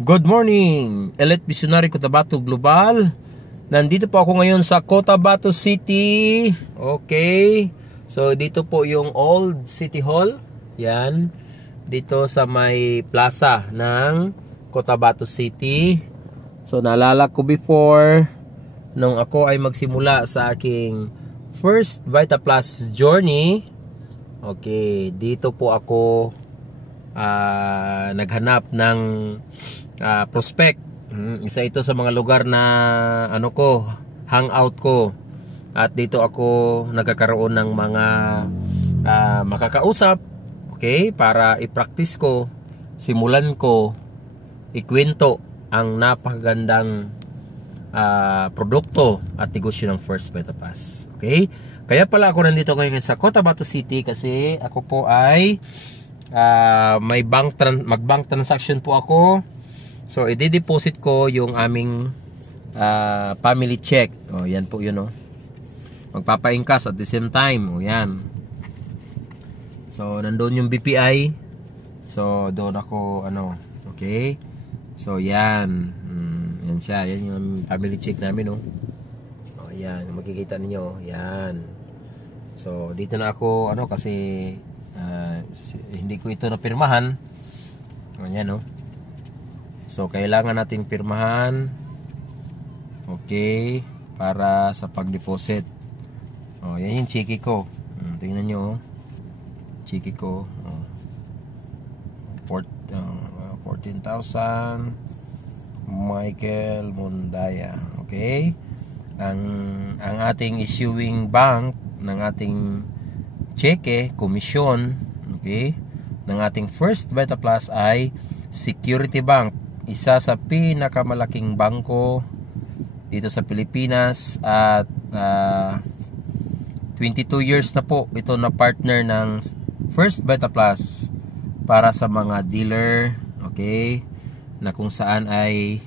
Good morning, Elite Visionary Cotabato Global. Nandito po ako ngayon sa Cotabato City. Okay. So dito po yung Old City Hall. Yan. Dito sa may plaza ng Cotabato City. So naalala ko before nung ako ay magsimula sa aking first Vita Plus journey. Okay, dito po ako naghanap ng prospect. Isa ito sa mga lugar na hangout ko. At dito ako nagkakaroon ng mga makakausap, okay, para i-practice ko, simulan ko, ikwento ang napakagandang produkto at negosyo ng First Vita Plus. Okay? Kaya pala ako nandito ngayon sa Cotabato City kasi ako po ay may mag-bank transaction po ako. So i-deposit ko yung aming family check. Oh, yan po yun, oh. Magpapa-incas at the same time. Oh, yan. So nandoon yung BPI. So doon ako okay. So yan. Yan siya, yan yung family check namin, oh. Oh, yan, makikita niyo, yan. So dito na ako kasi hindi ko ito napirmahan. Ayan, oh. So kailangan nating pirmahan. Okay, para sa pag-deposit. Oh, yan yung cheque ko. Tingnan nyo, oh. Cheque ko, 14,000 Michael Mundaya. Okay. Ang ating issuing bank ng ating cheque, komisyon, okay, ng ating First Vita Plus ay Security Bank, isa sa pinakamalaking bangko dito sa Pilipinas at 22 years na po ito na partner ng First Vita Plus para sa mga dealer, okay, na kung saan ay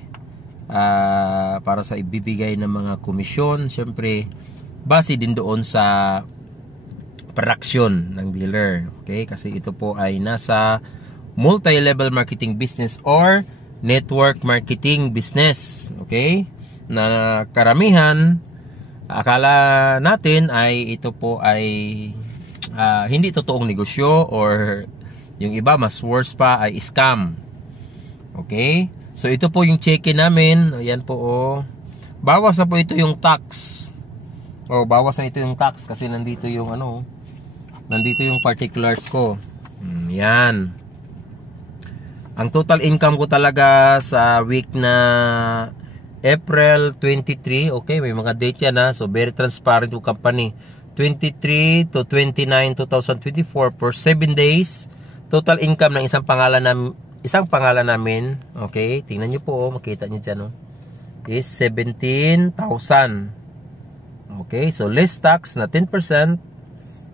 para sa ibibigay ng mga komisyon, syempre base din doon sa production ng dealer, okay, kasi ito po ay nasa multi-level marketing business or network marketing business, okay, na karamihan akala natin ay ito po ay hindi totoong negosyo, or yung iba mas worse pa ay scam. Okay, so ito po yung cheque namin. Ayan po, oh. Bawas na po ito yung tax. Bawas na ito yung tax kasi nandito yung nandito yung particulars ko. Yan. Ang total income ko talaga sa week na April 23, okay, may mga date yan, so very transparent yung company. 23 to 29, 2024 for 7 days. Total income ng isang pangalan namin, okay, tingnan nyo po, makita nyo dyan, is 17,000. Okay, so less tax na 10%.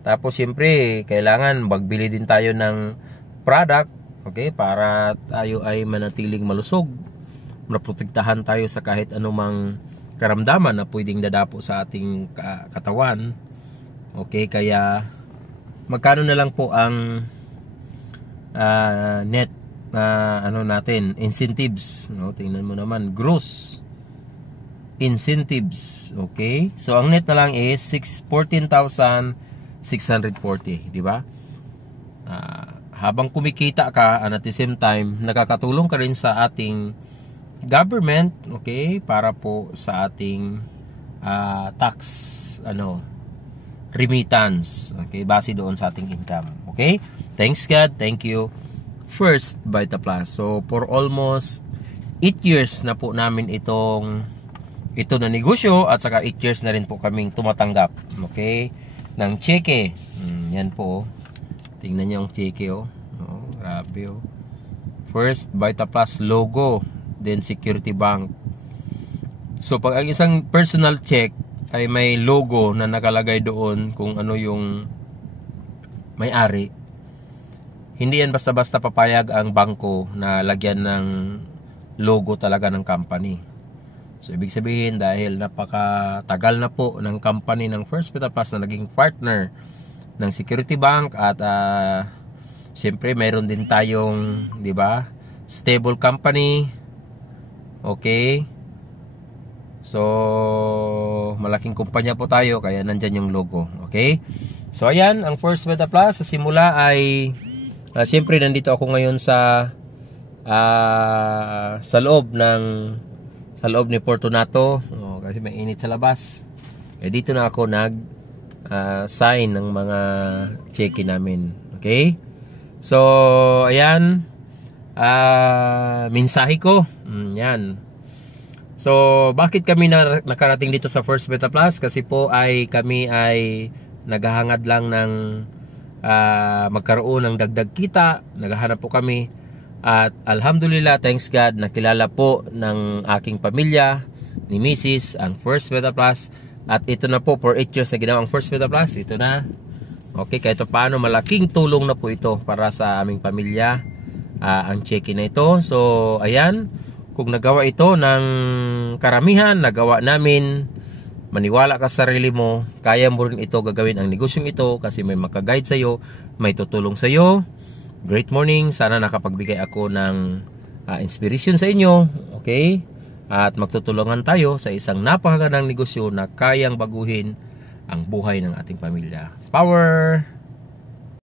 Tapos siyempre kailangan magbili din tayo ng product, okay, para tayo ay manatiling malusog, maprotektahan tayo sa kahit anumang karamdaman na pwedeng dadapo sa ating katawan. Okay, kaya magkano na lang po ang net natin, incentives, tingnan mo naman, gross incentives, okay, so ang net na lang is 14,640, di ba? Habang kumikita ka at the same time nakakatulong ka rin sa ating government, okay, para po sa ating tax remittance, okay, base doon sa ating income. Okay, thanks God, thank you First Vita Plus. So for almost 8 years na po namin ito na negosyo, at saka 8 years na rin po kaming tumatanggap, okay, ng cheque. Yan po, tingnan niyo ang cheque, grabe, First Vita Plus logo, then Security Bank. So pag ang isang personal check ay may logo na nakalagay doon kung ano yung may-ari, hindi yan basta-basta papayag ang bangko na lagyan ng logo talaga ng company. So ibig sabihin, dahil napakatagal na po ng company ng First Vita Plus na naging partner ng Security Bank, at siyempre mayroon din tayong, di ba, stable company, Okay? So, malaking kumpanya po tayo, kaya nandyan yung logo. Okay? So, ayan, ang First Beta Plus sa simula ay siyempre nandito ako ngayon sa loob ni Fortunato. Kasi may init sa labas. Dito na ako sign ng mga check-in namin. Okay? So, ayan. Mensahe ko. Yan. So, bakit kami nakarating dito sa First Beta Plus? Kasi po kami ay naghahangad lang ng magkaroon ng dagdag kita. Naghahanap po kami. At alhamdulillah, thanks God, nakilala po ng aking pamilya, ni Mrs. ang First Beta Plus. At ito na po, for 8 years na ginawa ang First Beta Plus. Ito na. Okay, kahit paano, malaking tulong na po ito para sa aming pamilya. Ang check-in na ito. So, ayan. Kung nagawa ito ng karamihan, nagawa namin, maniwala ka sa sarili mo, kaya mo rin ito gagawin ang negosyong ito kasi may makaguide sa'yo, may tutulong sa'yo. Great morning. Sana nakapagbigay ako ng inspiration sa inyo. Okay? At magtutulungan tayo sa isang napakagandang negosyo na kayang baguhin ang buhay ng ating pamilya. Power!